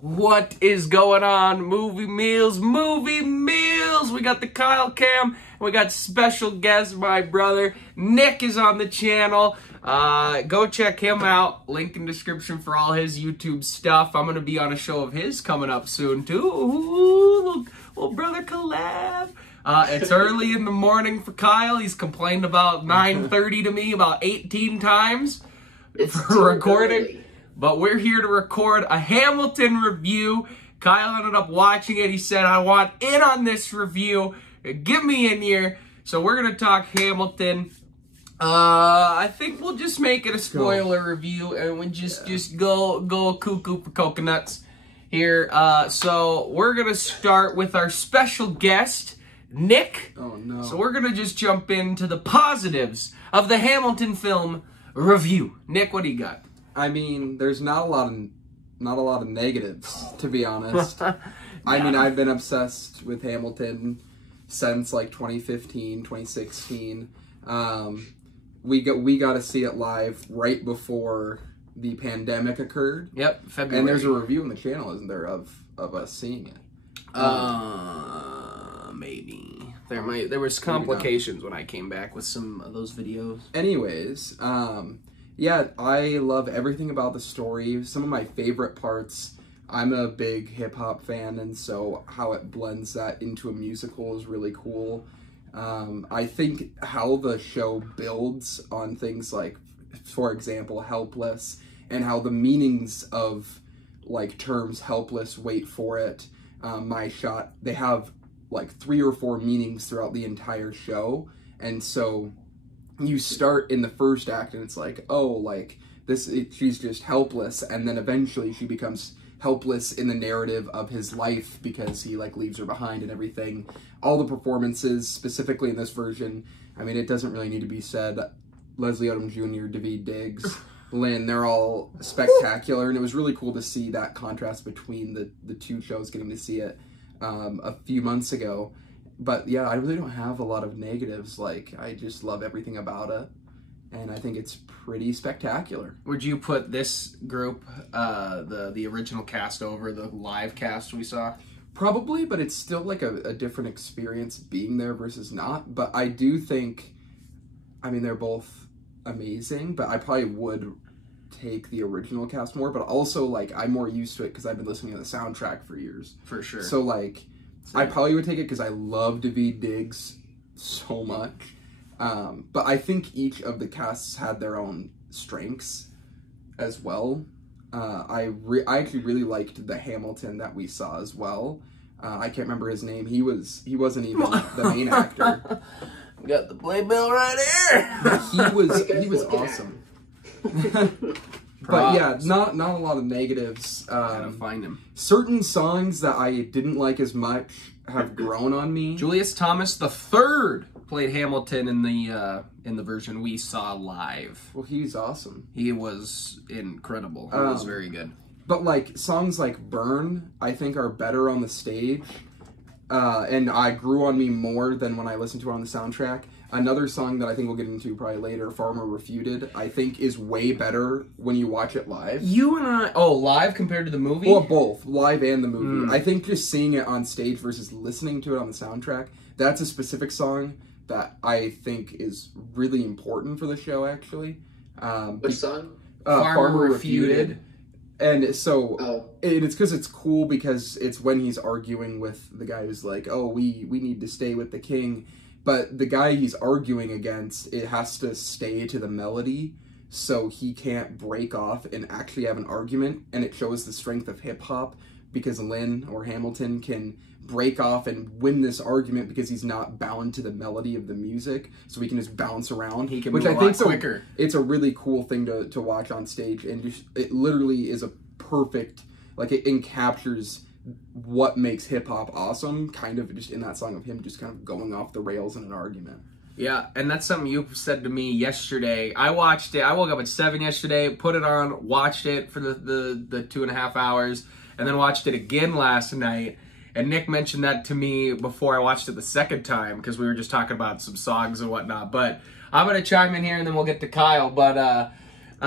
What is going on, movie meals? We got the Kyle Cam. We got special guest, my brother Nick is on the channel. Go check him out. Link in description for all his YouTube stuff. I'm gonna be on a show of his coming up soon too. Ooh, little brother collab. It's early in the morning for Kyle. He's complained about 9:30 to me about 18 times for recording. Early. But we're here to record a Hamilton review. Kyle ended up watching it. He said, I want in on this review. Get me in here. So we're going to talk Hamilton. I think we'll just make it a spoiler review. And we just go cuckoo for coconuts here. So we're going to start with our special guest, Nick. Oh, no. So we're going to just jump into the positives of the Hamilton film review. Nick, what do you got? I mean, there's not a lot of negatives, to be honest. I mean, I've been obsessed with Hamilton since like 2015, 2016. We got to see it live right before the pandemic occurred. Yep, February. And there's a review on the channel, isn't there, of us seeing it? Maybe. There was complications when I came back with some of those videos. Anyways, yeah, I love everything about the story. Some of my favorite parts, I'm a big hip-hop fan, and so how it blends that into a musical is really cool. I think how the show builds on things like, for example, helpless, and how the meanings of, like, terms helpless, wait for it, my shot, they have, like, 3 or 4 meanings throughout the entire show, and so you start in the first act and it's like, oh, like she's just helpless, and then eventually she becomes helpless in the narrative of his life because he like leaves her behind and everything. All the performances, specifically in this version, I mean, it doesn't really need to be said. Leslie Odom Jr., Daveed Diggs, Lynn, they're all spectacular, and it was really cool to see that contrast between the two shows, getting to see it a few months ago. But yeah, I really don't have a lot of negatives. Like, I just love everything about it, and I think it's pretty spectacular. Would you put this group, the original cast, over the live cast we saw? Probably, but it's still like a different experience being there versus not. But I do think, I mean, they're both amazing, but I probably would take the original cast more. But also, like, I'm more used to it because I've been listening to the soundtrack for years. For sure. So, like, I probably would take it because I love Daveed Diggs so much. But I think each of the casts had their own strengths as well. I actually really liked the Hamilton that we saw as well. I can't remember his name. He wasn't even the main actor. Got the playbill right here. He was awesome. But yeah, not a lot of negatives. Gotta find him. Certain songs that I didn't like as much have grown on me. Julius Thomas III played Hamilton in the version we saw live. Well, he's awesome. He was incredible. He was very good. But like songs like "Burn," I think are better on the stage, and I grew on me more than when I listened to it on the soundtrack. Another song that I think we'll get into probably later, Farmer Refuted, I think is way better when you watch it live. You and I... Oh, live compared to the movie? Well, both. Live and the movie. I think just seeing it on stage versus listening to it on the soundtrack, that's a specific song that I think is really important for the show, actually. Which song? Farmer Refuted. And so, it's because it's cool because it's when he's arguing with the guy who's like, oh, we need to stay with the king. But the guy he's arguing against, it has to stay to the melody, so he can't break off and actually have an argument. And it shows the strength of hip-hop, because Lynn, or Hamilton, can break off and win this argument because he's not bound to the melody of the music, so he can just bounce around. He can move a lot quicker. It's a really cool thing to watch on stage, and just, it literally is a perfect, like, it encaptures what makes hip-hop awesome, kind of just in that song of him just kind of going off the rails in an argument. Yeah, and that's something you said to me yesterday. I watched it. I woke up at 7 yesterday, put it on, watched it for the 2.5 hours, and then watched it again last night. And Nick mentioned that to me before I watched it the second time, because we were just talking about some songs and whatnot. But I'm going to chime in here, and then we'll get to Kyle. But We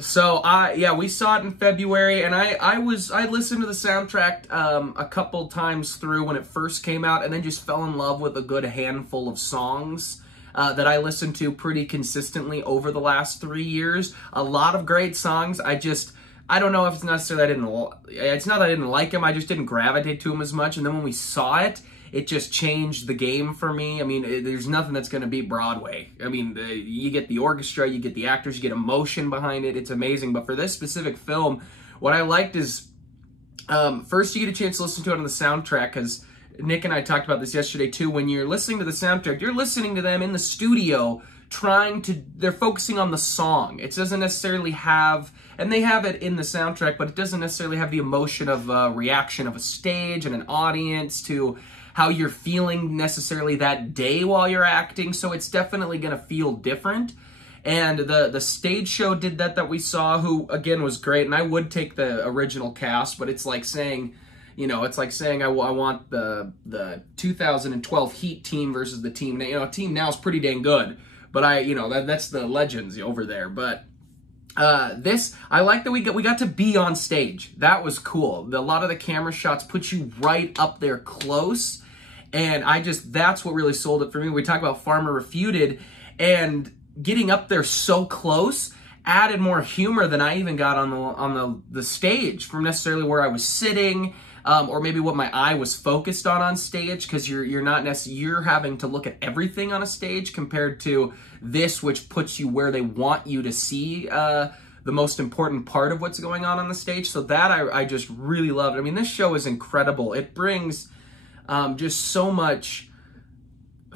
saw it in February, and I listened to the soundtrack a couple times through when it first came out, and then just fell in love with a good handful of songs that I listened to pretty consistently over the last 3 years. A lot of great songs. I don't know if it's necessarily it's not that I didn't like them, I just didn't gravitate to them as much. And then when we saw it, it just changed the game for me. I mean, there's nothing that's going to beat Broadway. I mean, you get the orchestra, you get the actors, you get emotion behind it. It's amazing. But for this specific film, what I liked is, first you get a chance to listen to it on the soundtrack, because Nick and I talked about this yesterday too. When you're listening to the soundtrack, you're listening to them in the studio they're focusing on the song. It doesn't necessarily have, and they have it in the soundtrack, but it doesn't necessarily have the emotion of a reaction of a stage and an audience to how you're feeling necessarily that day while you're acting. So it's definitely going to feel different. And the stage show did that we saw, who again was great. And I would take the original cast, but it's like saying, you know, it's like saying I want the 2012 Heat team versus the team. You know, team now is pretty dang good, but that's the legends over there. But I like that we got to be on stage. That was cool. A lot of the camera shots put you right up there close, and that's what really sold it for me. We talk about Farmer Refuted, and getting up there so close added more humor than I even got on the stage from necessarily where I was sitting. Or maybe what my eye was focused on stage, because you're having to look at everything on a stage compared to this, which puts you where they want you to see the most important part of what's going on the stage. So that I just really loved. I mean, this show is incredible. It brings just so much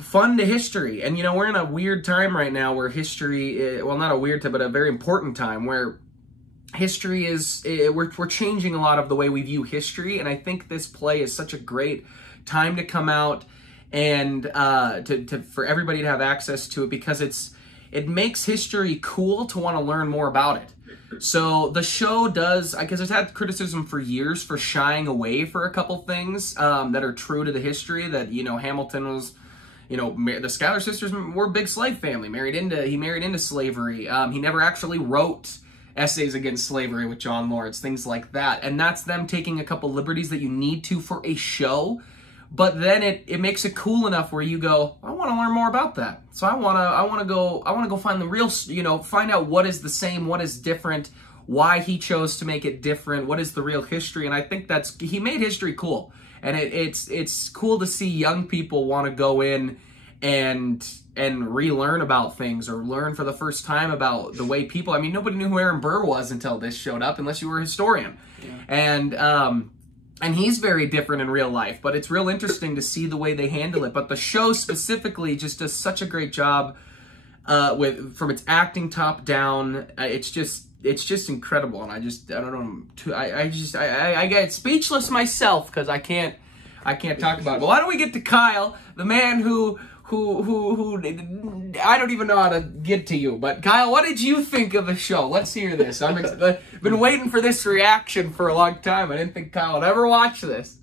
fun to history. And, you know, we're in a weird time right now where history, well, not a weird time, but a very important time where history is, we're changing a lot of the way we view history, and I think this play is such a great time to come out and for everybody to have access to it, because it makes history cool to want to learn more about it. So the show does, because it's had criticism for years for shying away for a couple things that are true to the history, that, you know, Hamilton was, you know, the Schuyler sisters were a big slave family, he married into slavery. He never actually wrote essays against slavery with John Lawrence, things like that. And that's them taking a couple liberties that you need to for a show, but then it makes it cool enough where you go, I want to learn more about that. So I want to go find the real, you know, find out what is the same, what is different, why he chose to make it different, what is the real history. And I think he made history cool. And it's cool to see young people want to go in and relearn about things, or learn for the first time about the way people, I mean, nobody knew who Aaron Burr was until this showed up, unless you were a historian. Yeah. And he's very different in real life, but it's real interesting to see the way they handle it. But the show specifically just does such a great job from its acting top down. It's just incredible. And I get speechless myself, because I can't talk about it. But why don't we get to Kyle, the man who I don't even know how to get to you. But Kyle, what did you think of the show? Let's hear this. I've been waiting for this reaction for a long time. I didn't think Kyle would ever watch this.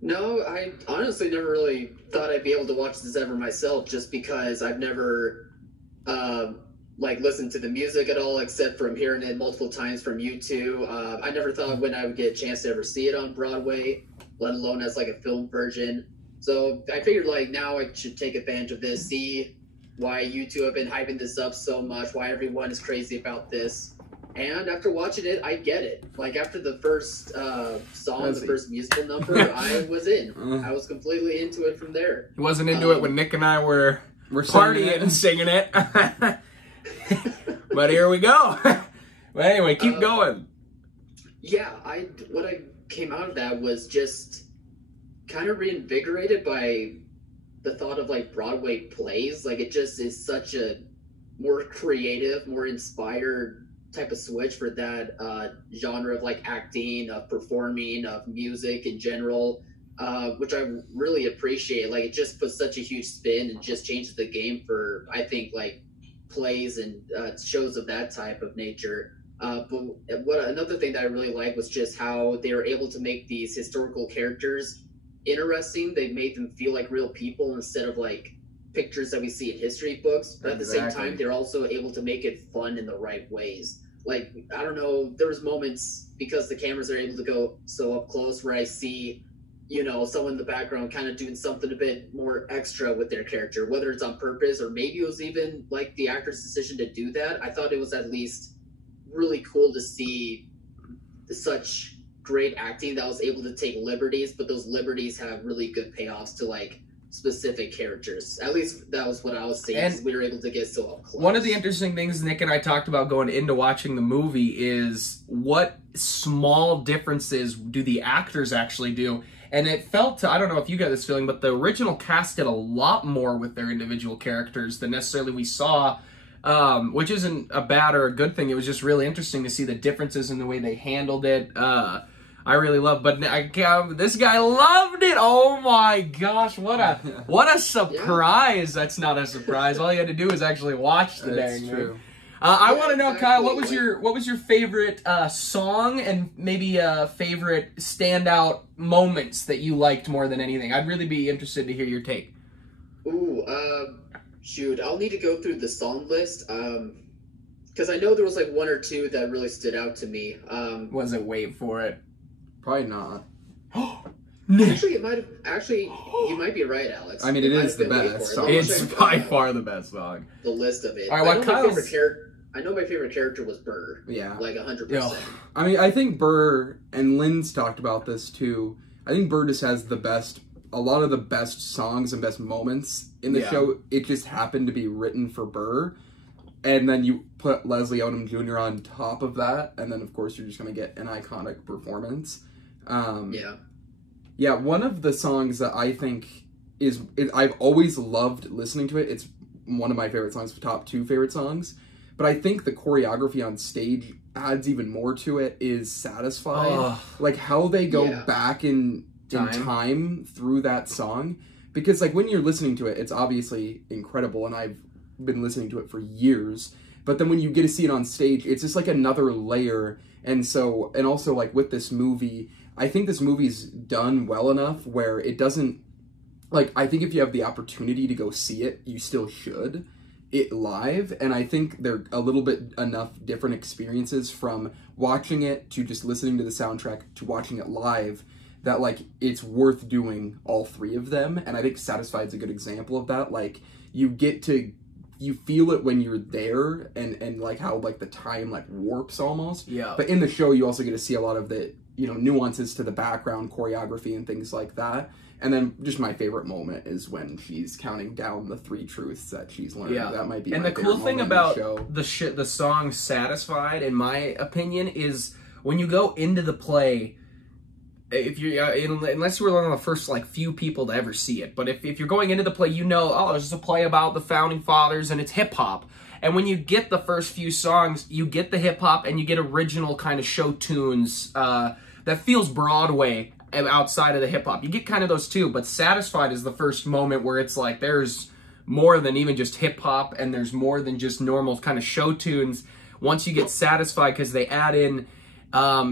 No, I honestly never really thought I'd be able to watch this ever myself, just because I've never listened to the music at all, except from hearing it multiple times from you two. I never thought when I would get a chance to ever see it on Broadway, let alone as like a film version. So I figured now I should take advantage of this, see why you two have been hyping this up so much, why everyone is crazy about this. And after watching it, I get it. Like, after the first song, the first musical number, I was in. I was completely into it from there. He wasn't into it when Nick and I were partying and singing it. But here we go. But anyway, keep going. Yeah, what I came out of that was just kind of reinvigorated by the thought of Broadway plays. It just is such a more creative, more inspired type of switch for that genre of acting, of performing, of music in general, which I really appreciate. It just puts such a huge spin and just changes the game for, I think, plays and shows of that type of nature. But another thing that I really like was just how they were able to make these historical characters interesting. They made them feel like real people instead of pictures that we see in history books, but at the same Exactly. time, they're also able to make it fun in the right ways. Like, I don't know, there was moments, because the cameras are able to go so up close, where I see, you know, someone in the background kind of doing something a bit more extra with their character, whether it's on purpose or maybe it was even like the actor's decision to do that. I thought it was at least really cool to see such great acting that was able to take liberties, but those liberties have really good payoffs to like specific characters. At least that was what I was seeing. And we were able to get so up close. One of the interesting things Nick and I talked about going into watching the movie is what small differences do the actors actually do. And it felt to, I don't know if you got this feeling, but the original cast did a lot more with their individual characters than necessarily we saw, which isn't a bad or a good thing. It was just really interesting to see the differences in the way they handled it. I really love, but this guy loved it. Oh my gosh, what a surprise! Yeah. That's not a surprise. All you had to do was actually watch the dang thing. I want to know, exactly. Kyle, what was your favorite song and maybe favorite standout moments that you liked more than anything? I'd really be interested to hear your take. Ooh, shoot, I'll need to go through the song list. Because I know there was like one or two that really stood out to me. Was it Wait For It? Probably not. Actually, it might have. Actually, you might be right, Alex. I mean, it is the best song. It's by far the best song. The list of it. All right, I know my favorite character was Burr. Yeah, like 100%. I mean, I think Burr, and Lynn's talked about this too. I think Burr just has a lot of the best songs and best moments in the show. It just happened to be written for Burr. And then you put Leslie Odom Jr. on top of that, and then of course you're just going to get an iconic performance. Yeah, one of the songs that I think I've always loved listening to it. It's one of my favorite songs, top 2 favorite songs. But I think the choreography on stage adds even more to it, is Satisfied. Oh. Like how they go back in time through that song. Because like when you're listening to it, it's obviously incredible, and I've been listening to it for years. But then when you get to see it on stage, it's just like another layer. And also like with this movie, I think this movie's done well enough where it doesn't, like, I think if you have the opportunity to go see it, you still should it live. And I think they're a little bit enough different experiences from watching it to just listening to the soundtrack to watching it live that like it's worth doing all 3 of them. And I think Satisfied's a good example of that. Like you feel it when you're there, and like how like the time like warps almost. Yeah. But in the show, you also get to see a lot of the, you know, nuances to the background, choreography, and things like that. And then just my favorite moment is when she's counting down the 3 truths that she's learned. Yeah. That might be. And my the cool thing moment about the song "Satisfied," in my opinion, is when you go into the play. If you unless you were one of the first like few people to ever see it, but if you're going into the play, you know, oh, this is a play about the founding fathers and it's hip hop. And when you get the first few songs, you get the hip hop and you get original kind of show tunes that feels Broadway outside of the hip hop. You get kind of those too, but Satisfied is the first moment where it's like there's more than even just hip hop, and there's more than just normal kind of show tunes. Once you get Satisfied, because they add in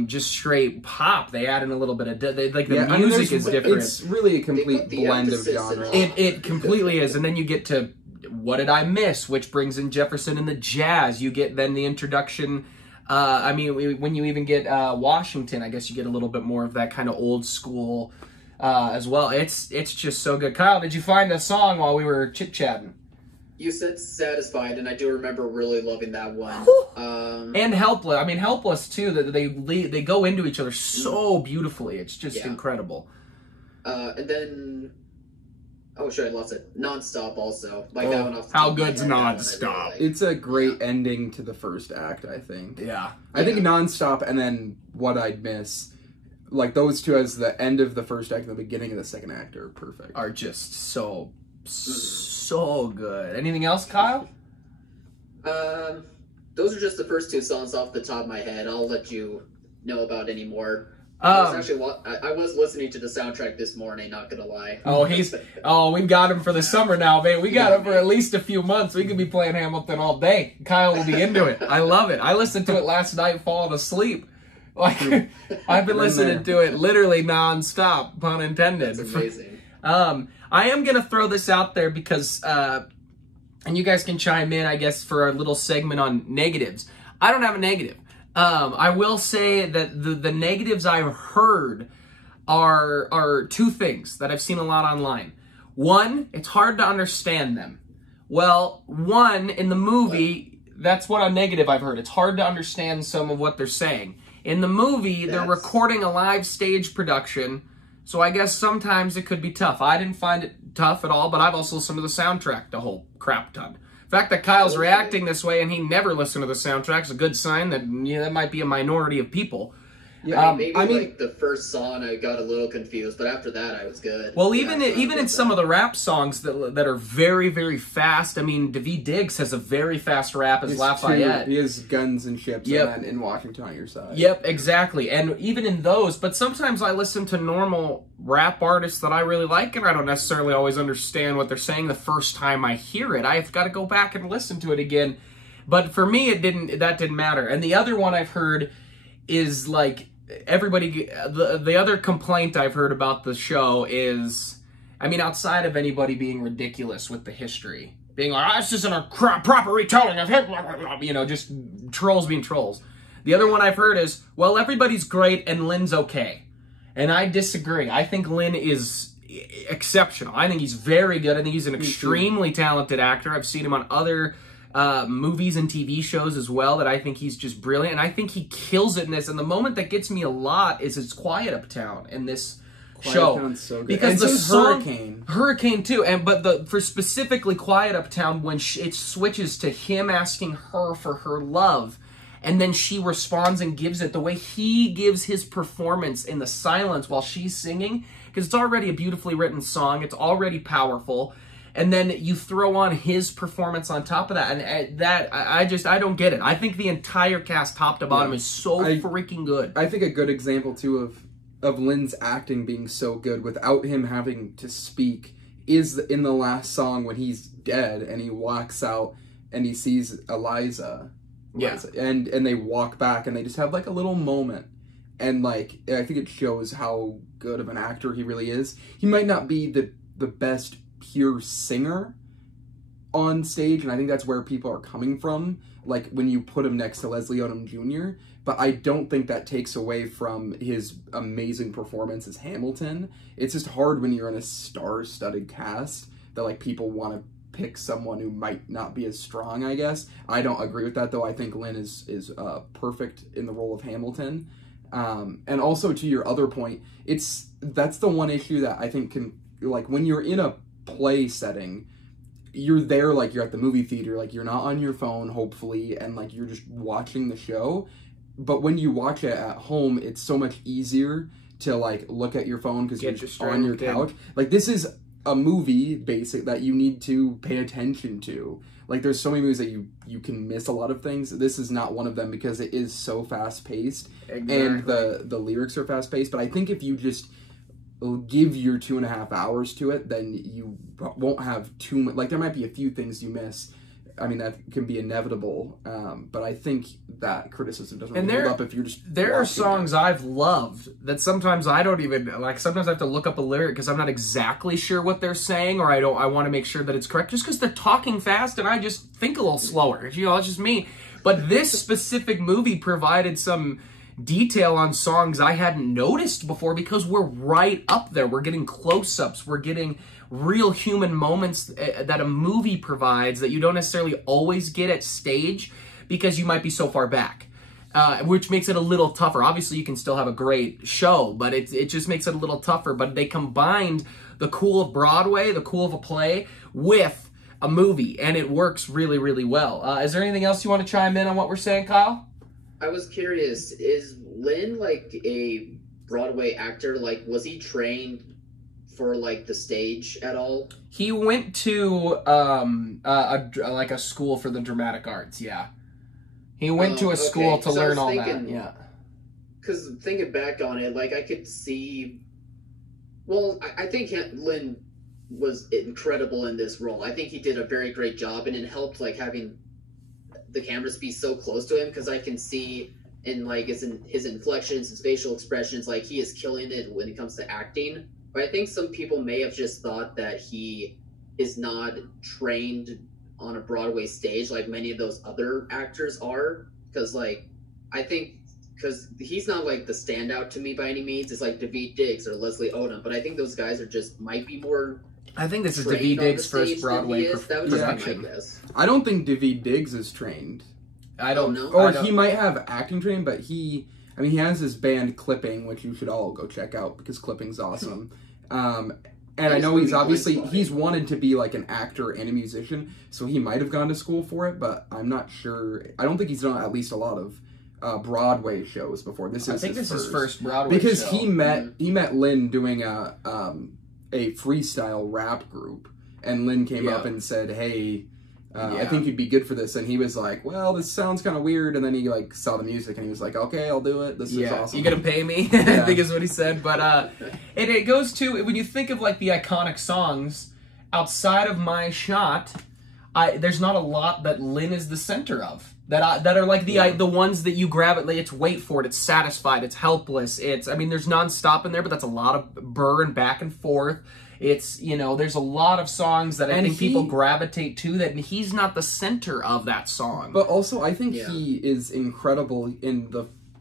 just straight pop. They add in a little bit of the music is different. It's really a complete blend of genres. It completely is. And then you get to What Did I Miss, which brings in Jefferson and the jazz. You get then the introduction. I mean, when you even get Washington, I guess you get a little bit more of that kind of old school as well. It's just so good. Kyle, did you find a song while we were chit chatting? You said Satisfied, and I do remember really loving that one. And Helpless. I mean, Helpless, too. That they go into each other so beautifully. It's just incredible. And then... Oh, sure, I lost it. Nonstop, also. Like that one off the How good's Nonstop? Really it's a great ending to the first act, I think. Yeah. I think Nonstop and then What I'd Miss, like those two as the end of the first act and the beginning of the second act are perfect. Are just so good. Anything else, Kyle? Those are just the first 2 songs off the top of my head. I'll let you know about any more. I was listening to the soundtrack this morning, not gonna lie. We've got him for the summer now, man. We got him for at least a few months. We could be playing Hamilton all day. Kyle will be into it. I love it. I listened to it last night falling asleep. Like I've been listening to it literally nonstop, pun intended. That's amazing. I am going to throw this out there because, and you guys can chime in, I guess, for our little segment on negatives. I don't have a negative. I will say that the negatives I've heard are two things that I've seen a lot online. One, it's hard to understand them. Well, one, in the movie, that's what a negative I've heard. It's hard to understand some of what they're saying. In the movie, they're recording a live stage production, so I guess sometimes it could be tough. I didn't find it tough at all, but I've also listened to the soundtrack the whole crap ton. The fact that Kyle's reacting this way and he never listened to the soundtrack is a good sign that that might be a minority of people. Yeah, maybe like the first song I got a little confused, but after that I was good. Well, even in some of the rap songs that are very, very fast. I mean, Daveed Diggs has a very fast rap as Lafayette. He has guns and ships in Washington on your side. Yep, exactly. And even in those, but sometimes I listen to normal rap artists that I really like, and I don't necessarily always understand what they're saying the first time I hear it. I've got to go back and listen to it again. But for me, that didn't matter. And the other one I've heard is like, everybody, the other complaint I've heard about the show is, I mean, outside of anybody being ridiculous with the history, being like, oh, this isn't a proper retelling of him, you know, just trolls being trolls. The other one I've heard is, well, everybody's great and Lynn's okay. And I disagree. I think Lynn is exceptional. I think he's very good. I think he's an extremely talented actor. I've seen him on other movies and TV shows as well that I think he's just brilliant, and I think he kills it in this. And the moment that gets me a lot is his Quiet Uptown in this show, so good. Because and the song Hurricane too, but for specifically Quiet Uptown, when it switches to him asking her for her love, and then she responds and gives it, the way he gives his performance in the silence while she's singing, because it's already a beautifully written song, it's already powerful. And then you throw on his performance on top of that, and I don't get it. I think the entire cast, top to bottom, is so freaking good. I think a good example too of Lynn's acting being so good without him having to speak is in the last song when he's dead and he walks out and he sees Eliza. Yeah. And they walk back and they just have like a little moment, and like I think it shows how good of an actor he really is. He might not be the best pure singer on stage, and I think that's where people are coming from, like when you put him next to Leslie Odom Jr., but I don't think that takes away from his amazing performance as Hamilton. It's just hard when you're in a star-studded cast that like people want to pick someone who might not be as strong, I guess. I don't agree with that, though. I think Lynn is perfect in the role of Hamilton. And also, to your other point, that's the one issue that I think can, like, when you're in a play setting, you're there like you're at the movie theater, like you're not on your phone, hopefully, and like you're just watching the show. But when you watch it at home, it's so much easier to like look at your phone because you're just on your couch. Like, this is a movie that you need to pay attention to. Like, there's so many movies that you can miss a lot of things. This is not one of them because it is so fast paced, and the lyrics are fast paced. But I think if you just give your 2.5 hours to it, then you won't have too much. Like, there might be a few things you miss. I mean, that can be inevitable. But I think that criticism doesn't really hold up if you're just There are songs I've loved that sometimes I don't even, like, sometimes I have to look up a lyric because I'm not exactly sure what they're saying, or I want to make sure that it's correct just because they're talking fast and I just think a little slower. You know, it's just me. But this specific movie provided some detail on songs I hadn't noticed before because we're right up there. We're getting close-ups. We're getting real human moments that a movie provides that you don't necessarily always get at stage because you might be so far back, which makes it a little tougher. Obviously, you can still have a great show, but it just makes it a little tougher. But they combined the cool of Broadway, the cool of a play, with a movie, and it works really, really well. Is there anything else you want to chime in on what we're saying, Kyle? I was curious, is Lynn like a Broadway actor? Like, was he trained for like the stage at all? He went to like a school for the dramatic arts. Yeah, he went to a school to learn all that. Yeah, because thinking back on it, like I could see. Well, I think Lynn was incredible in this role. I think he did a very great job, and it helped like having the cameras be so close to him, because I can see in like his inflections, his facial expressions, like he is killing it when it comes to acting. But I think some people may have just thought that he is not trained on a Broadway stage like many of those other actors are. Because, like, I think, because he's not, like, the standout to me by any means. It's like Daveed Diggs or Leslie Odom. But I think those guys are just, might be more... I think this is Daveed Diggs' first Broadway production. I don't think Daveed Diggs is trained. I don't know. Or he might have acting training, but he has his band Clipping, which you should all go check out because Clipping's awesome. And I know he's wanted to be like an actor and a musician, so he might have gone to school for it, but I'm not sure. I don't think he's done at least a lot of Broadway shows before. This is his first Broadway show. Because he met Lynn doing a freestyle rap group, and Lynn came up and said, "Hey, I think you'd be good for this," and he was like, "Well, this sounds kind of weird," and then he like saw the music and he was like, "Okay, I'll do it. This is awesome. You gonna pay me?" I think is what he said. But it goes to, when you think of like the iconic songs outside of My Shot, there's not a lot that Lynn is the center of. That are like the ones that you grab it. Like, it's Wait For It, it's Satisfied, it's Helpless. There's nonstop in there, but that's a lot of burr and back and forth. It's, there's a lot of songs that I think people gravitate to that he's not the center of that song. But also, I think he is incredible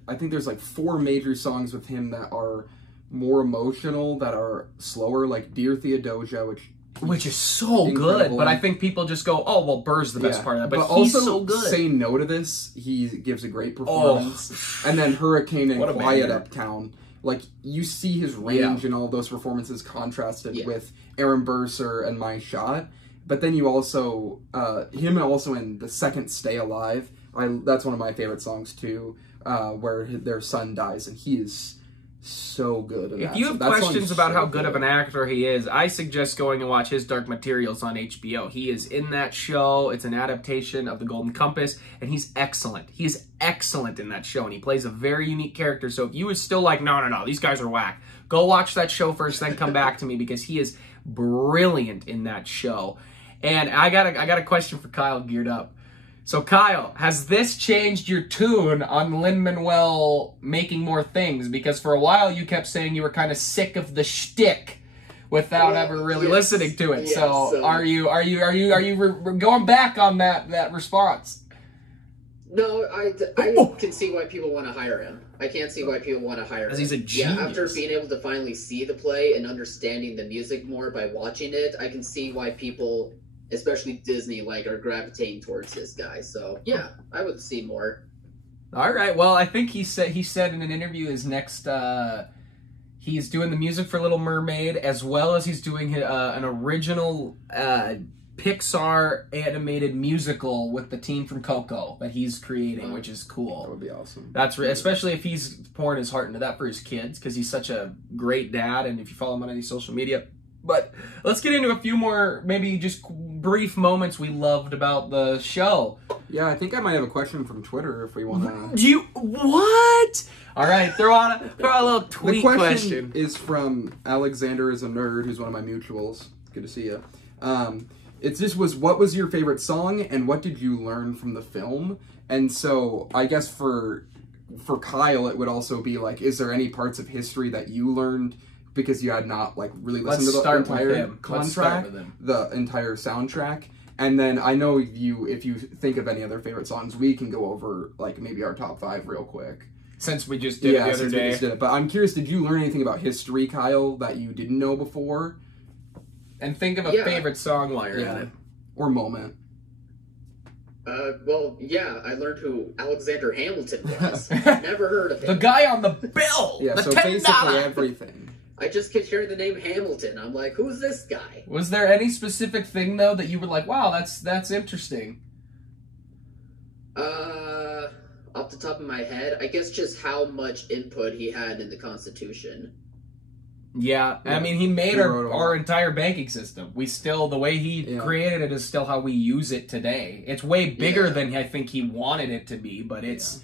I think there's like 4 major songs with him that are more emotional, that are slower, like Dear Theodosia, which is so good, but I think people just go, "Oh, well, Burr's the best part of that." But he's also, so good. Say No to This, he gives a great performance. And then Hurricane and Quiet Uptown. Like, you see his range in all those performances contrasted with Aaron Burr and My Shot. But then you also, him also in The Second Stay Alive. That's one of my favorite songs too, where their son dies, and he is so good at that. If you have questions about how good of an actor he is, I suggest going and watch his Dark Materials on HBO. He is in that show. It's an adaptation of The Golden Compass, and he's excellent. He is excellent in that show, and he plays a very unique character. So if you was still like, no, these guys are whack, go watch that show first, then come back to me, because he is brilliant in that show. And I got a question for Kyle geared up. So, Kyle, has this changed your tune on Lin-Manuel making more things? Because for a while you kept saying you were kind of sick of the shtick without ever really listening to it. So, are you going back on that response? No, I can see why people want to hire him. I can't see why people want to hire him. Because he's a genius. Yeah, after being able to finally see the play and understanding the music more by watching it, I can see why people, especially Disney, are gravitating towards this guy. So yeah, I would see more. All right. Well, I think he said in an interview his next he's doing the music for Little Mermaid, as well as he's doing an original Pixar animated musical with the team from Coco that he's creating, which is cool. That would be awesome. Especially if he's pouring his heart into that for his kids, because he's such a great dad. And if you follow him on any social media. But let's get into a few more, maybe just brief moments we loved about the show. Yeah, I think I might have a question from Twitter if we want to. What? All right, throw out a little tweet question. Is from Alexander is a Nerd, who's one of my mutuals. Good to see you. What was your favorite song, and what did you learn from the film? And so I guess for Kyle, it would also be like, is there any parts of history that you learned because you had not really listened to the entire contract, the entire soundtrack? And then I know if you think of any other favorite songs, we can go over maybe our top 5 real quick. Since we just did it the other day. We just did it. But I'm curious, did you learn anything about history, Kyle, that you didn't know before? And think of a favorite song while you're at it. Or moment. Well, yeah, I learned who Alexander Hamilton was. Never heard of him. The guy on the bill! Yeah, so basically everything. I just kept hearing the name Hamilton. I'm like, who's this guy? Was there any specific thing, though, that you were like, wow, that's interesting? Off the top of my head, I guess just how much input he had in the Constitution. Yeah, I mean, he made our entire banking system. The way he created it is still how we use it today. It's way bigger than I think he wanted it to be, but it's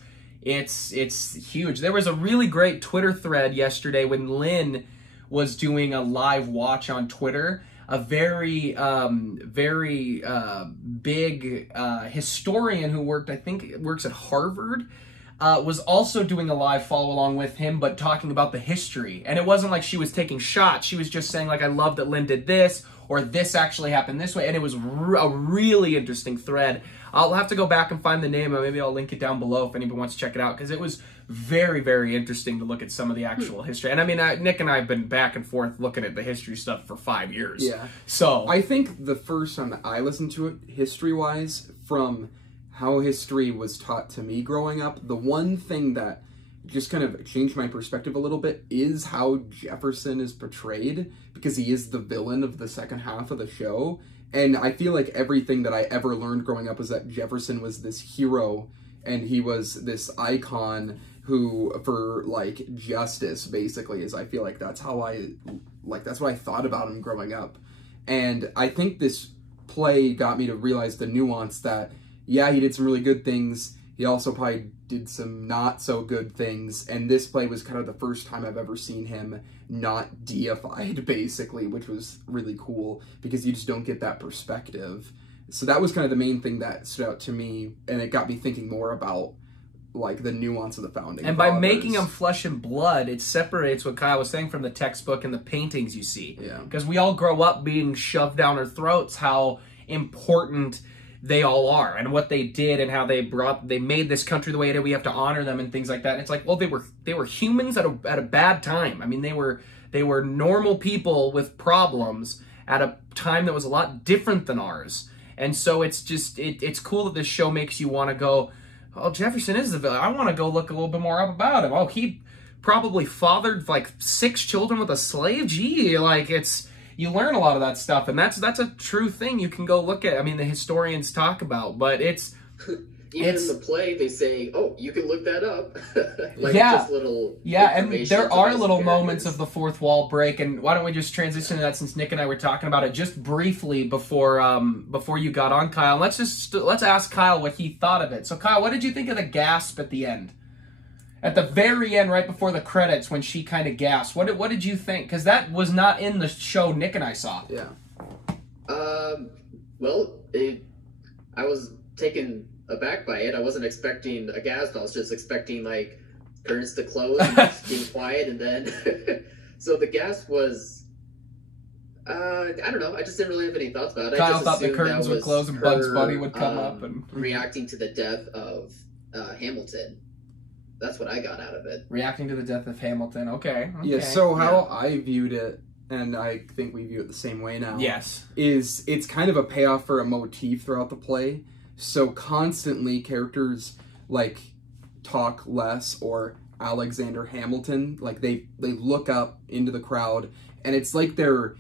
huge. There was a really great Twitter thread yesterday when Lynn was doing a live watch on Twitter. A very big historian who works at Harvard was also doing a live follow along with him, but talking about the history. And it wasn't like she was taking shots. She was just saying, like, I love that Lynn did this, or this actually happened this way. And it was a really interesting thread. I'll have to go back and find the name, and maybe I'll link it down below if anybody wants to check it out, because it was very, very interesting to look at some of the actual history. And I mean, Nick and I have been back and forth looking at the history stuff for 5 years. Yeah. So I think the first time that I listened to it, history-wise, from how history was taught to me growing up, the one thing that just kind of changed my perspective a little bit is how Jefferson is portrayed, because he is the villain of the second half of the show. And I feel like everything that I ever learned growing up was that Jefferson was this hero, and he was this icon who, for, like, justice, basically, is I feel like that's how that's what I thought about him growing up. And I think this play got me to realize the nuance that, yeah, he did some really good things, he also probably did some not so good things, and this play was kind of the first time I've ever seen him not deified, basically, which was really cool, because you just don't get that perspective. So that was kind of the main thing that stood out to me, and it got me thinking more about, like, the nuance of the founding and fathers. by making them flesh and blood, it separates what Kyle was saying from the textbook and the paintings you see. Yeah. Because we all grow up being shoved down our throats how important they all are, and what they did, and how they made this country the way it is. We have to honor them and things like that. And it's like, well, they were humans at a bad time. I mean, they were normal people with problems at a time that was a lot different than ours. And so it's just it's cool that this show makes you want to go, oh, Jefferson is the villain. I want to go look a little bit more up about him. Oh, he probably fathered like 6 children with a slave. Gee, like you learn a lot of that stuff, and that's a true thing you can go look at. I mean, the historians talk about, but it's even in the play they say, oh, you can look that up. Like, yeah, just little and there are little moments of the fourth wall break. And why don't we just transition to that, since Nick and I were talking about it just briefly before you got on, Kyle. Let's ask Kyle what he thought of it. So Kyle, what did you think of the gasp at the end? At the very end, right before the credits, when she kind of gasped, what did you think? Because that was not in the show Nick and I saw. Yeah. Well, I was taken aback by it. I wasn't expecting a gasp. I was just expecting, like, curtains to close and just being quiet, and then so the gasp was I don't know. I just didn't really have any thoughts about it. Kyle I just thought the assumed curtains that would was close and Bugs her, Bunny would come up and reacting to the death of Hamilton. That's what I got out of it. Reacting to the death of Hamilton. Okay. Yeah, so how I viewed it, and I think we view it the same way now. Yes. Is it's kind of a payoff for a motif throughout the play. So constantly characters, like, talk less, or Alexander Hamilton, like, they look up into the crowd, and it's like they're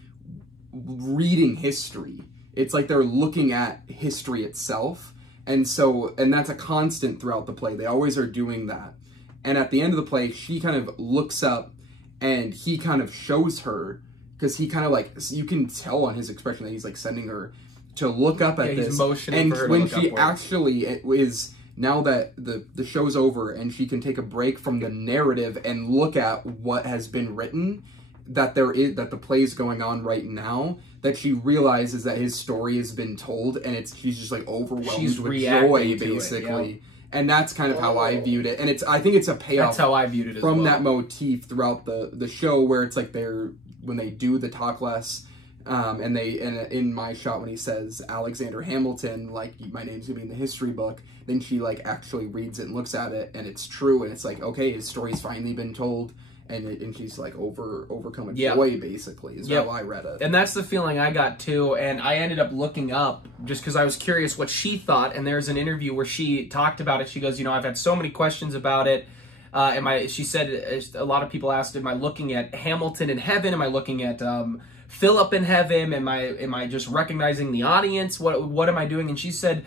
reading history. It's like they're looking at history itself. And that's a constant throughout the play. They always are doing that. And at the end of the play, she kind of looks up, and he kind of shows her, because he kind of, like, you can tell on his expression that he's, like, sending her to look up at this. He's motioning and for her to when look she upward. actually is, now that the show's over, and she can take a break from the narrative and look at what has been written, that the play's going on right now, that she realizes that his story has been told, and she's just, like, overwhelmed with joy, basically. Yep. And that's kind of how I viewed it. And I think it's a payoff. That's how I viewed it as well. From that motif throughout the show, where it's like when they do the talk less, and in my shot when he says Alexander Hamilton, like, my name's gonna be in the history book, then she, like, actually reads it and looks at it, and it's true, and it's like, okay, his story's finally been told. And she's, like, overcome with joy, basically, is how I read it. And that's the feeling I got, too. And I ended up looking up, just because I was curious what she thought. And there's an interview where she talked about it. She goes, I've had so many questions about it. She said, a lot of people asked, am I looking at Hamilton in heaven? Am I looking at Philip in heaven? Am I just recognizing the audience? What am I doing? And she said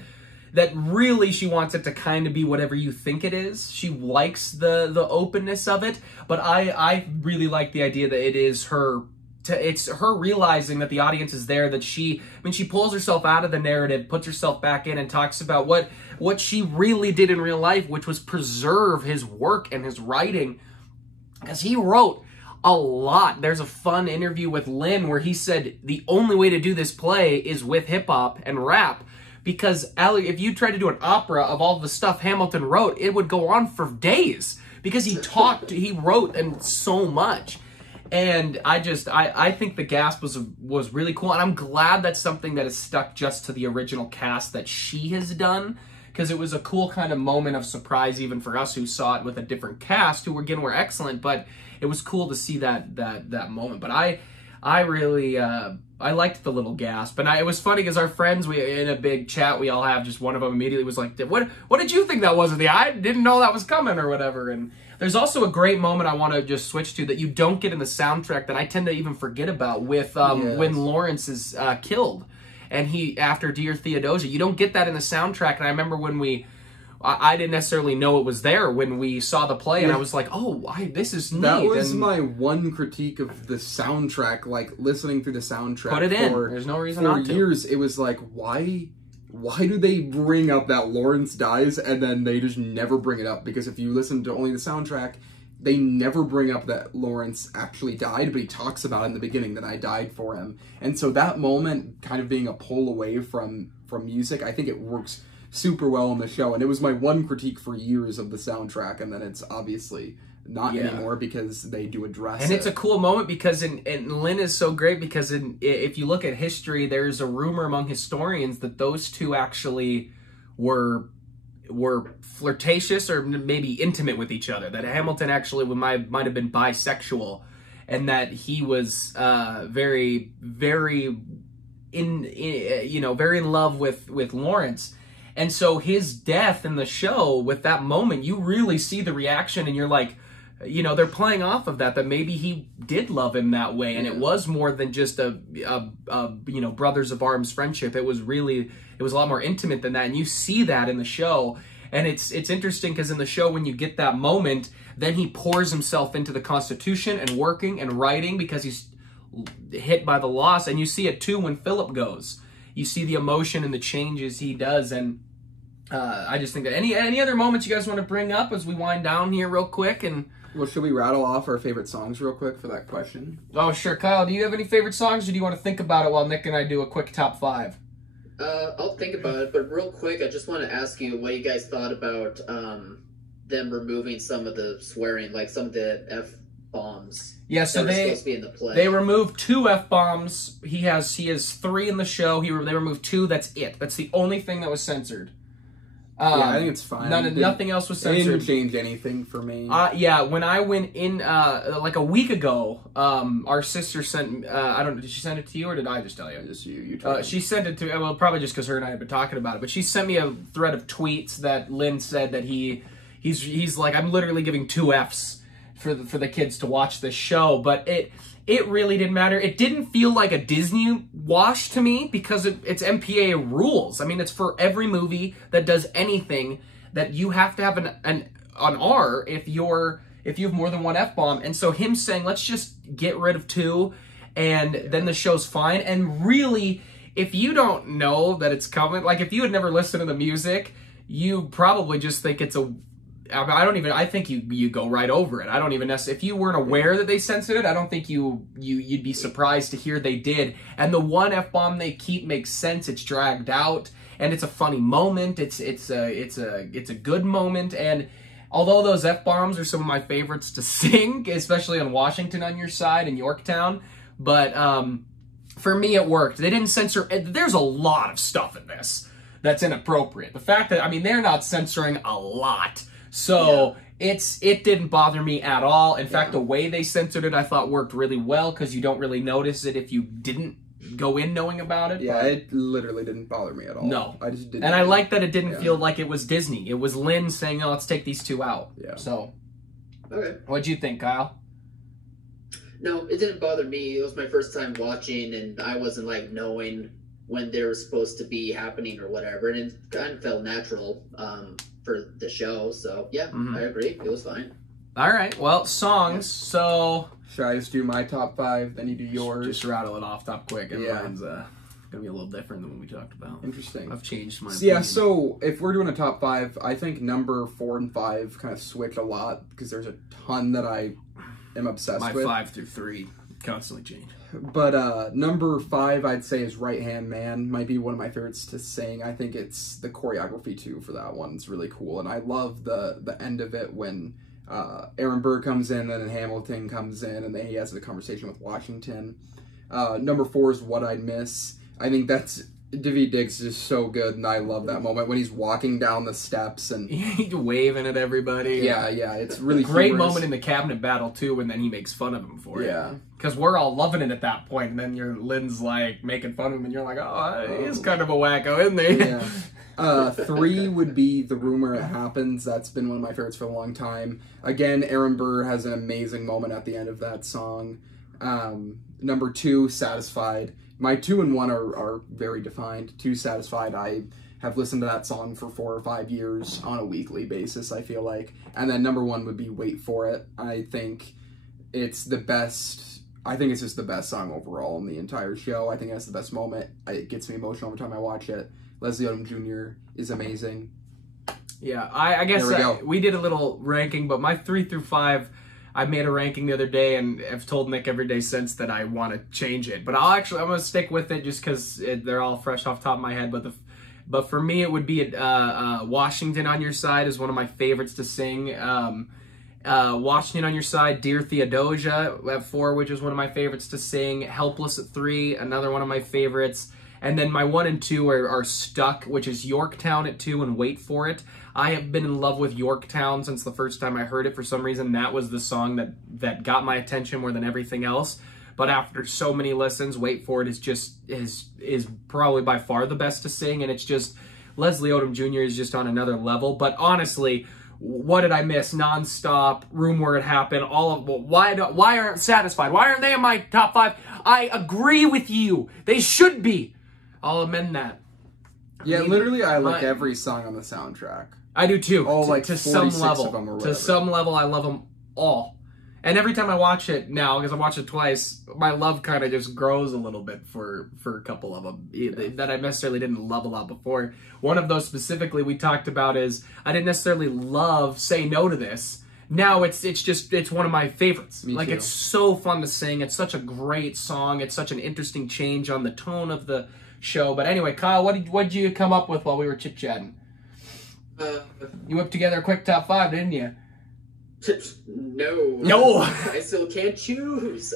that really she wants it to kind of be whatever you think it is. She likes the openness of it, but I really like the idea that it is her. It's her realizing that the audience is there, that she pulls herself out of the narrative, puts herself back in, and talks about what she really did in real life, which was preserve his work and his writing, because he wrote a lot. There's a fun interview with Lynn where he said the only way to do this play is with hip-hop and rap, because if you tried to do an opera of all the stuff Hamilton wrote, it would go on for days because he wrote and so much. And I think the gasp was really cool, and I'm glad that's something that is stuck just to the original cast that she has done, because it was a cool kind of moment of surprise even for us who saw it with a different cast, who again were excellent, but it was cool to see that moment. But I really I liked the little gasp, and it was funny because our friends, we in a big chat we all have, just one of them immediately was like, "What did you think that was?" I didn't know that was coming or whatever. And there's also a great moment I want to just switch to that you don't get in the soundtrack that I tend to even forget about with when Lawrence is killed, and after Dear Theodosia, you don't get that in the soundtrack. And I remember when I didn't necessarily know it was there when we saw the play, and I was like, "Oh, this is neat." That was my one critique of the soundtrack. Like listening through the soundtrack, put it in. There's no reason not to. For years, it was like, why do they bring up that Lawrence dies and then they just never bring it up? Because if you listen to only the soundtrack, they never bring up that Lawrence actually died, but he talks about it in the beginning that I died for him. And so that moment kind of being a pull away from music, I think it works super well in the show. And it was my one critique for years of the soundtrack, and then it's obviously not anymore because they do address it. And it's a cool moment because and Lynn is so great because if you look at history, there's a rumor among historians that those two actually were flirtatious or maybe intimate with each other. That Hamilton actually might have been bisexual, and that he was very in love with Lawrence. And so his death in the show, with that moment, you really see the reaction, and you're like, they're playing off of that maybe he did love him that way, and it was more than just a brothers of arms friendship. It was a lot more intimate than that, and you see that in the show. And it's interesting because in the show, when you get that moment, then he pours himself into the Constitution and working and writing because he's hit by the loss, and you see it too when Philip goes. You see the emotion and the changes he does, and I just think that any other moments you guys want to bring up as we wind down here real quick? And well, should we rattle off our favorite songs real quick for that question? Oh, sure. Kyle, do you have any favorite songs, or do you want to think about it while Nick and I do a quick top 5? I'll think about it, but real quick, I just want to ask you what you guys thought about them removing some of the swearing, like some of the F-bombs. Yeah, so supposed to be in the play. They removed 2 F-bombs. He has 3 in the show. They removed 2. That's it. That's the only thing that was censored. I think it's fine. Nothing else was censored. It didn't change anything for me. When I went in like a week ago, our sister sent. I don't know. Did she send it to you or did I just tell you? Just you. You told me. She sent it to. Well, probably just because her and I had been talking about it. But she sent me a thread of tweets that Lynn said that he's like, I'm literally giving 2 Fs for the kids to watch this show. But it really didn't matter. It didn't feel like a Disney wash to me because it's MPA rules. I mean, it's for every movie that does anything that you have to have an R if you have more than 1 F-bomb. And so him saying, let's just get rid of 2 and then the show's fine. And really, if you don't know that it's coming, like if you had never listened to the music, you probably just think it's I think you go right over it. I don't even necessarily, if you weren't aware that they censored it, I don't think you'd be surprised to hear they did. And the 1 F-bomb they keep makes sense. It's dragged out, and it's a funny moment. It's a good moment. And although those F-bombs are some of my favorites to sing, especially on Washington on Your Side and Yorktown, but for me it worked. They didn't censor. There's a lot of stuff in this that's inappropriate. The fact that, they're not censoring a lot. So it didn't bother me at all. In fact, the way they censored it, I thought worked really well because you don't really notice it if you didn't go in knowing about it. Yeah, it literally didn't bother me at all. No. I just didn't. And I like that it didn't feel like it was Disney. It was Lynn saying, oh, let's take these 2 out. Yeah. So, okay. What'd you think, Kyle? No, it didn't bother me. It was my first time watching, and I wasn't like knowing when they were supposed to be happening or whatever, and it kind of felt natural for the show. So yeah, I agree. It was fine. All right. Well, songs. So should I just do my top 5, then you do yours? Just rattle it off top quick, and mine's gonna be a little different than what we talked about. Interesting. I've changed my opinion. Yeah. So if we're doing a top 5, I think number 4 and 5 kind of switch a lot because there's a ton that I am obsessed with. My 5 through 3. constantly change. But number 5, I'd say, is Right Hand Man. Might be one of my favorites to sing. I think it's the choreography too for that one. It's really cool, and I love the end of it when Aaron Burr comes in, and then Hamilton comes in, and then he has a conversation with Washington. Number 4 is What I'd Miss. I think that's Daveed Diggs is so good, and I love that moment when he's walking down the steps and he's waving at everybody. Yeah, it's really great humorous. moment in the cabinet battle too, and then he makes fun of him for it. Yeah, because we're all loving it at that point, and then Lynn's like making fun of him, and you're like, he is kind of a wacko, isn't he? Yeah. 3 would be The Rumor It Happens. That's been one of my favorites for a long time. Again, Aaron Burr has an amazing moment at the end of that song. Number 2, Satisfied. My 2 and 1 are very defined. 2, Satisfied. I have listened to that song for 4 or 5 years on a weekly basis, I feel like. And then number 1 would be Wait For It. I think it's the best. I think it's just the best song overall in the entire show. I think it has the best moment. It gets me emotional every time I watch it. Leslie Odom Jr. is amazing. Yeah, I guess we did a little ranking, but my 3 through 5, I made a ranking the other day, and I've told Nick every day since that I want to change it. But I'm going to stick with it just because they're all fresh off the top of my head. But for me, it would be Washington on Your Side is one of my favorites to sing. Washington on Your Side, Dear Theodosia at 4, which is one of my favorites to sing. Helpless at 3, another one of my favorites. And then my 1 and 2 are Stuck, which is Yorktown at 2 and Wait For It. I have been in love with Yorktown since the first time I heard it. For some reason, that was the song that got my attention more than everything else. But after so many listens, Wait For It is probably by far the best to sing. And it's just, Leslie Odom Jr. is just on another level. But honestly, what did I miss? Nonstop, Room Where It Happened, why aren't Satisfied? Why aren't they in my top 5? I agree with you. They should be. I'll amend that. Yeah, literally, I like every song on the soundtrack. I do too. All like to some level. Of them or to some level, I love them all. And every time I watch it now, because I watched it twice, my love kind of just grows a little bit for a couple of them that I necessarily didn't love a lot before. One of those specifically we talked about is I didn't necessarily love Say No to This. Now it's one of my favorites. Me too. It's so fun to sing. It's such a great song. It's such an interesting change on the tone of the show. But anyway, Kyle, what did you come up with while we were chit-chatting? You whipped together a quick top 5, didn't you? No. I still can't choose.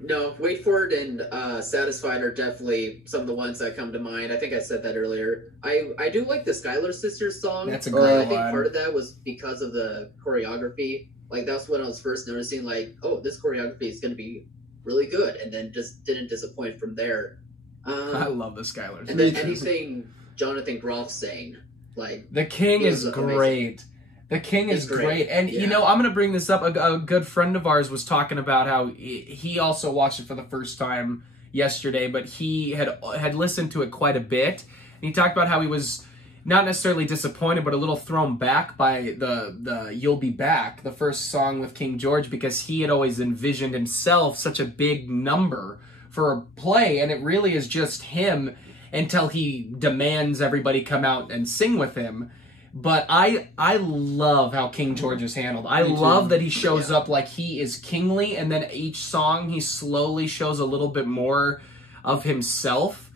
No, Wait For It and Satisfied are definitely some of the ones that come to mind. I think I said that earlier. I do like the Skylar Sisters song. That's a great one. I think part of that was because of the choreography. Like, that's when I was first noticing, like, oh, this choreography is going to be really good. And then just didn't disappoint from there. I love the Skylar Sisters. And then anything Jonathan Groff saying. Like, The King is great. The King is great. And, you know, I'm going to bring this up. A good friend of ours was talking about how he also watched it for the first time yesterday, but he had listened to it quite a bit. And he talked about how he was not necessarily disappointed, but a little thrown back by the You'll Be Back, the first song with King George, because he had always envisioned himself such a big number for a play, and it really is just him until he demands everybody come out and sing with him. But I love how King George is handled. I love that he shows up like he is kingly, and then each song he slowly shows a little bit more of himself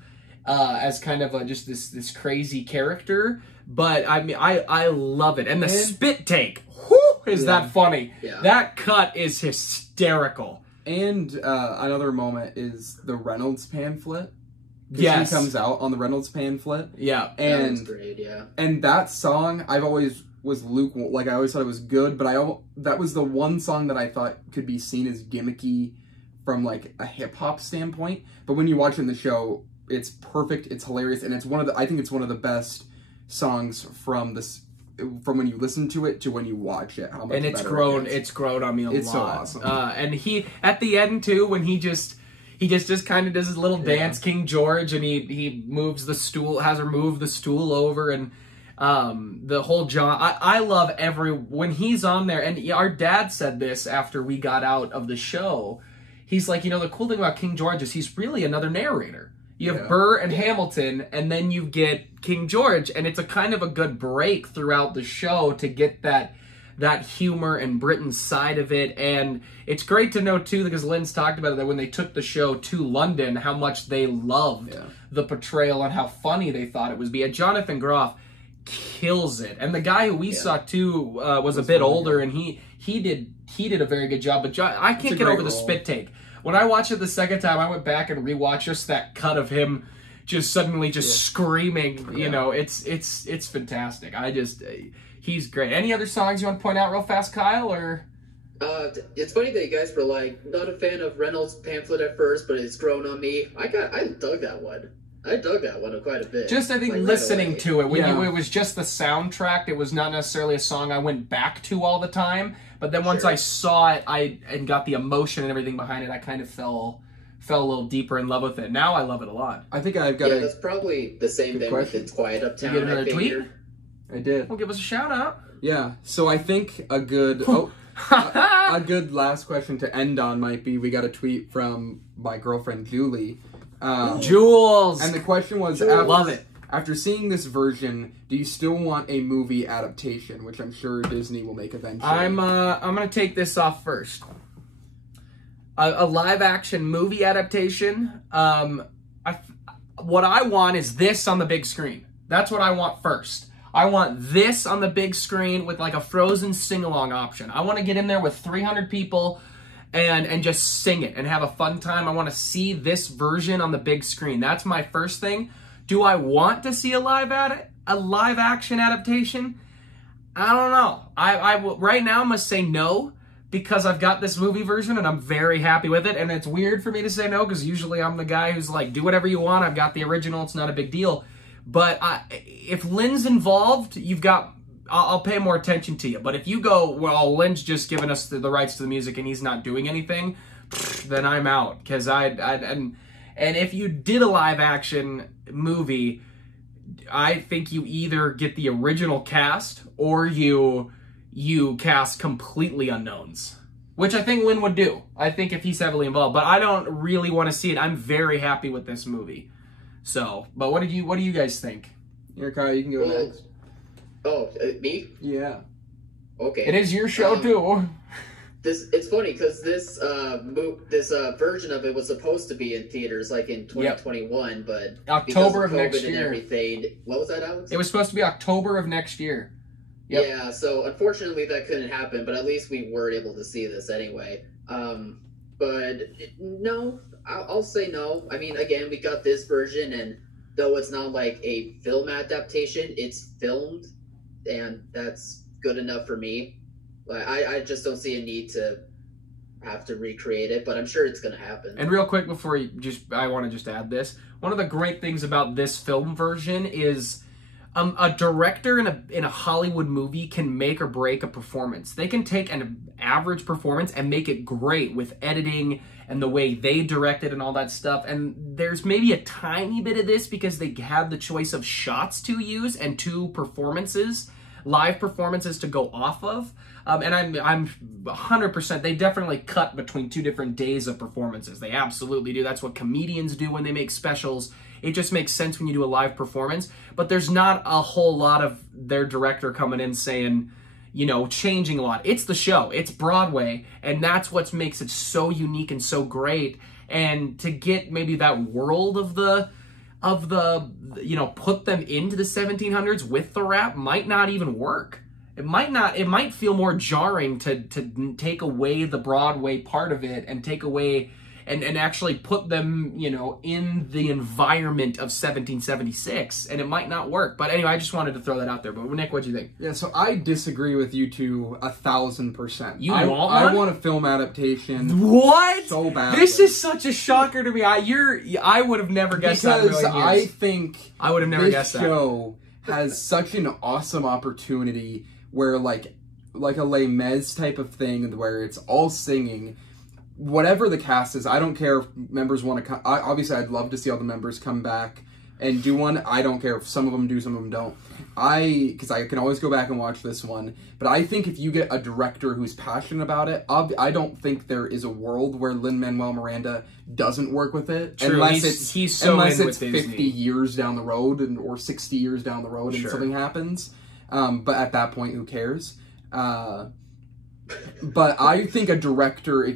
as kind of just this crazy character. But I mean, I love it. And the spit take, is that funny? Yeah. That cut is hysterical. And another moment is the Reynolds pamphlet. Yes. He comes out on the Reynolds pamphlet. Yeah. And that was great, yeah. And that song, I've always was lukewarm. Like, I always thought it was good, but that was the one song that I thought could be seen as gimmicky from, like, a hip-hop standpoint. But when you watch it in the show, it's perfect, it's hilarious, and I think it's one of the best songs from when you listen to it to when you watch it. How much and it's grown on me a lot. It's so awesome. And he, at the end, too, when he just kind of does his little dance, King George, and he moves the stool, has her move the stool over, and the whole John. I love when he's on there, and our dad said this after we got out of the show. He's like, the cool thing about King George is he's really another narrator. You have Burr and Hamilton, and then you get King George, and it's a kind of a good break throughout the show to get that that humor and Britain's side of it. And it's great to know, too, because Lynn's talked about it, that when they took the show to London, how much they loved the portrayal and how funny they thought it was. But yeah, Jonathan Groff kills it. And the guy who we saw, too, was a bit older, and he did a very good job. But I can't get over the spit take. When I watched it the second time, I went back and rewatched just that cut of him just suddenly screaming. You know, it's fantastic. He's great. Any other songs you want to point out real fast, Kyle? Or it's funny that you guys were like not a fan of Reynolds' pamphlet at first, but it's grown on me. I dug that one. I dug that one quite a bit. Just, I think, like, listening to it, when it was just the soundtrack, it was not necessarily a song I went back to all the time, but then once I saw it, and got the emotion and everything behind it, I kind of fell a little deeper in love with it. Now I love it a lot. I think I've got that's probably the same thing with It's Quiet Uptown. You get another tweet? I did. Well, give us a shout out. Yeah, so I think a good a good last question to end on might be, we got a tweet from my girlfriend Julie. Jules! And the question was, love it. After seeing this version, do you still want a movie adaptation, which I'm sure Disney will make eventually? I'm gonna take this off first. A live-action movie adaptation. What I want is this on the big screen. That's what I want first. I want this on the big screen with like a Frozen sing-along option. I want to get in there with 300 people and just sing it and have a fun time. I want to see this version on the big screen. That's my first thing. Do I want to see a live-action adaptation? I don't know. I right now I must say no, because I've got this movie version and I'm very happy with it. And it's weird for me to say no, because usually I'm the guy who's like, do whatever you want. I've got the original. It's not a big deal. But if Lynn's involved, I'll pay more attention to you. But if you go, well, Lynn's just given us the rights to the music and he's not doing anything, then I'm out. Because and if you did a live action movie, I think you either get the original cast or you cast completely unknowns, which I think Lynn would do. I think if he's heavily involved, but I don't really want to see it. I'm very happy with this movie. So, but what do you guys think? Here, Kyle, you can go next. Oh, me? Yeah. Okay. It is your show too. It's funny because this version of it was supposed to be in theaters like in 2021, but October of COVID next and year. Everything. What was that, Alex? It was supposed to be October of next year. Yep. Yeah. So unfortunately that couldn't happen, but at least we were able to see this anyway. But no. I'll say no. I mean, again, we got this version, and though it's not like a film adaptation, it's filmed, and that's good enough for me. Like, I just don't see a need to have to recreate it, but I'm sure it's going to happen. And real quick before I want to just add this. One of the great things about this film version is a director in a Hollywood movie can make or break a performance. They can take an average performance and make it great with editing and the way they direct it and all that stuff. And there's maybe a tiny bit of this because they have the choice of shots to use and two performances, live performances to go off of. And I'm 100%, they definitely cut between two different days of performances. They absolutely do. That's what comedians do when they make specials. It just makes sense when you do a live performance. But there's not a whole lot of their director coming in saying, you know, changing a lot. It's the show. It's Broadway. And that's what makes it so unique and so great. And to get maybe that world of the you know, put them into the 1700s with the rap might not even work. It might feel more jarring to take away the Broadway part of it and take away and actually put them, you know, in the environment of 1776, and it might not work. But anyway, I just wanted to throw that out there. But Nick, what do you think? Yeah, so I disagree with you two 1,000%. I want a film adaptation. What? So badly. This is such a shocker to me. I would have never guessed that. Because I think I would have never guessed that. This show has such an awesome opportunity where like a Les Mis type of thing where it's all singing. Whatever the cast is, I don't care if members want to come. Obviously, I'd love to see all the members come back and do one. I don't care if some of them do, some of them don't. Because I can always go back and watch this one. But I think if you get a director who's passionate about it, I don't think there is a world where Lin-Manuel Miranda doesn't work with it. True. Unless he's so unless in it's with 50 Disney. years down the road or 60 years down the road and something happens. But at that point, who cares? But I think a director,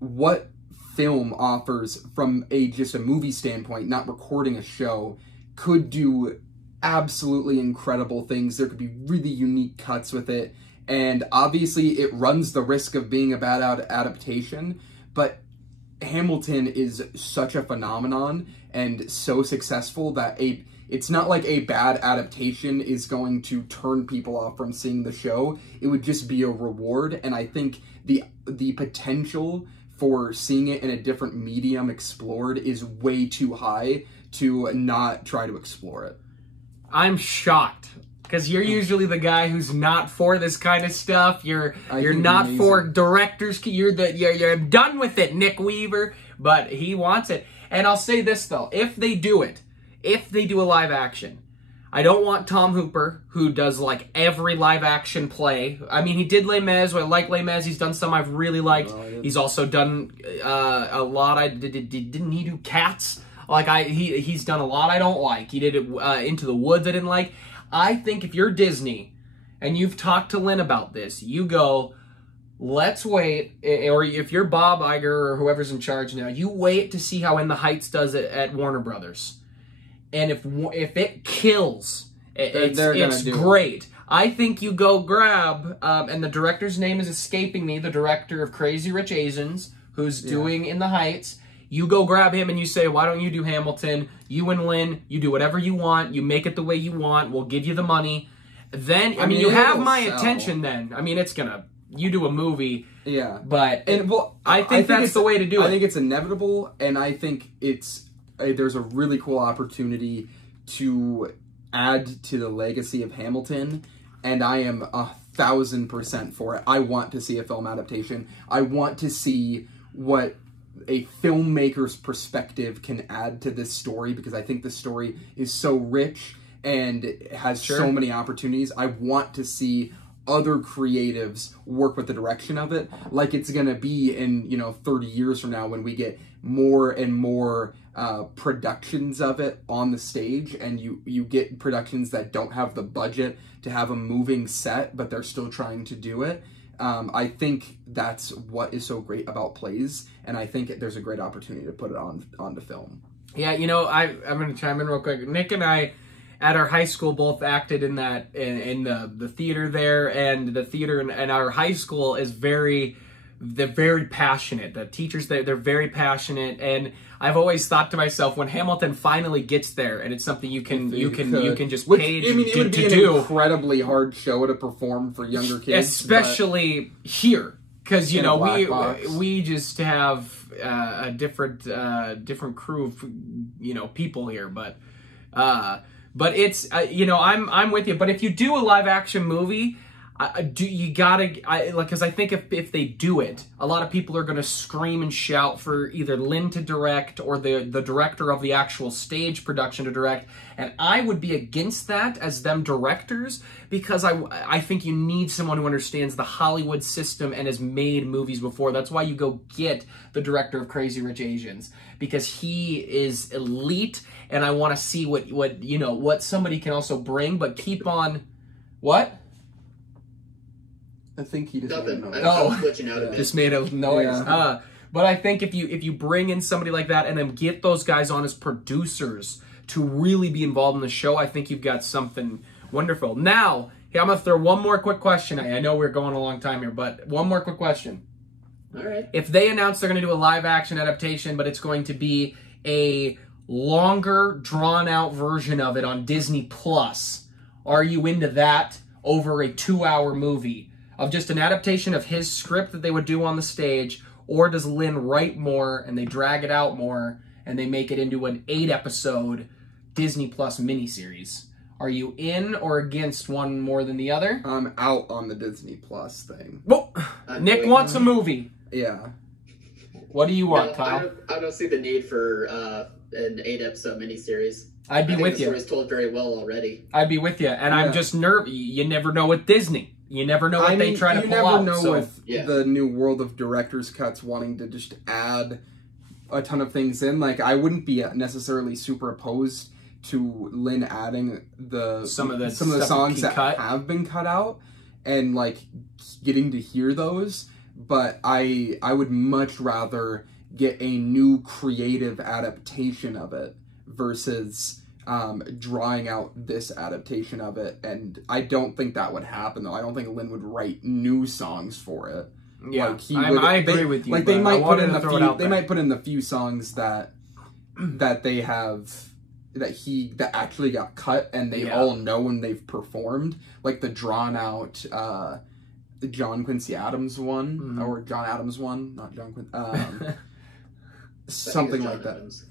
what film offers from just a movie standpoint, not recording a show, could do absolutely incredible things. There could be really unique cuts with it. And obviously it runs the risk of being a bad adaptation, but Hamilton is such a phenomenon and so successful that it's not like a bad adaptation is going to turn people off from seeing the show. It would just be a reward, and I think the potential for seeing it in a different medium explored is way too high to not try to explore it. I'm shocked. Because you're usually the guy who's not for this kind of stuff. You're not for directors. You're done with it, Nick Weaver. But he wants it. And I'll say this though: if they do a live action, I don't want Tom Hooper, who does like every live action play. I mean, he did Les Mis. I like Les Mis. He's done some I've really liked. He's also done a lot. Didn't he do Cats? He's done a lot I don't like. He did Into the Woods I didn't like. I think if you're Disney and you've talked to Lynn about this, you go, let's wait, or if you're Bob Iger or whoever's in charge now, you wait to see how In the Heights does it at Warner Brothers. And if it kills, it's great. I think you go grab, and the director's name is escaping me, the director of Crazy Rich Asians, who's doing In the Heights. You go grab him and you say, why don't you do Hamilton? You and Lynn, you do whatever you want. You make it the way you want. We'll give you the money. Then, I mean you have my attention then. I mean, you do a movie. Yeah. But, I think that's the way to do it. I think it's inevitable, and I think there's a really cool opportunity to add to the legacy of Hamilton, and I am 1,000% for it. I want to see a film adaptation. I want to see what a filmmaker's perspective can add to this story, because I think the story is so rich and has so many opportunities. I want to see other creatives work with the direction of it, like it's going to be in 30 years from now when we get more and more productions of it on the stage, and you get productions that don't have the budget to have a moving set, but they're still trying to do it. I think that's what is so great about plays, and I think there's a great opportunity to put it onto film. Yeah, I'm going to chime in real quick. Nick and I, at our high school, both acted in the theater there, and the theater in our high school is they're very passionate. The teachers, they're very passionate, and I've always thought to myself, when Hamilton finally gets there, and it's something you can just page to do. It would be an incredibly hard show to perform for younger kids, especially here, because we just have a different crew of people here, but it's I'm with you. But if you do a live action movie, because I think if they do it, a lot of people are going to scream and shout for either Lynn to direct or the director of the actual stage production to direct, and I would be against that as them directors, because I think you need someone who understands the Hollywood system and has made movies before. That's why you go get the director of Crazy Rich Asians, because he is elite, and I want to see what somebody can also bring, but keep on what? I think he just Nothing. I'm glitching out a bit. Just made a noise. Yeah. But I think if you bring in somebody like that and then get those guys on as producers to really be involved in the show, I think you've got something wonderful. Now, I'm going to throw one more quick question. I know we're going a long time here, but one more quick question. All right. If they announce they're going to do a live action adaptation, but it's going to be a longer, drawn-out version of it on Disney Plus, are you into that over a 2-hour movie? Of just an adaptation of his script that they would do on the stage, or does Lynn write more and they drag it out more and they make it into an 8-episode Disney Plus miniseries? Are you in or against one more than the other? I'm out on the Disney Plus thing. Well, Nick wants a movie. Yeah. What do you want, Kyle? I don't see the need for an 8-episode miniseries. I'd be with you. The story's told very well already. I'd be with you, and I'm just nervous. You never know with Disney. You never know what they try to pull out. You never know with the new world of director's cuts wanting to just add a ton of things in. Like, I wouldn't be necessarily super opposed to Lin adding some of the songs that have been cut out and like getting to hear those. But I would much rather get a new creative adaptation of it versus drawing out this adaptation of it. And I don't think that would happen, though. I don't think Lin would write new songs for it. Yeah, like I agree with you. Like they might put in the few songs that they have that actually got cut and they all know when they've performed, like the drawn out John Quincy Adams one or John Adams one, not John Quincy. Something like that.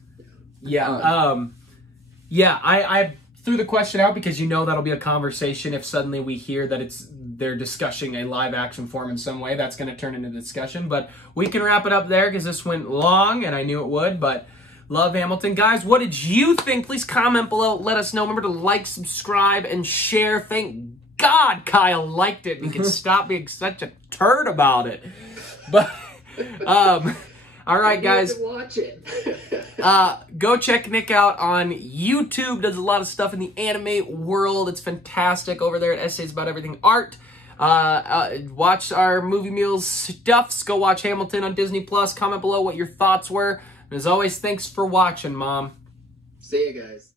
I threw the question out because that'll be a conversation if suddenly we hear that they're discussing a live action form in some way. That's going to turn into discussion, but we can wrap it up there because this went long and I knew it would. But love Hamilton, guys. What did you think? Please comment below. Let us know. Remember to like, subscribe, and share. Thank God Kyle liked it and can stop being such a turd about it. But all right, guys. Watch it. Go check Nick out on YouTube. Does a lot of stuff in the anime world. It's fantastic over there at Essays About Everything Art. Watch our Movie Meals stuffs. Go watch Hamilton on Disney+. Comment below what your thoughts were. And as always, thanks for watching, Mom. See you guys.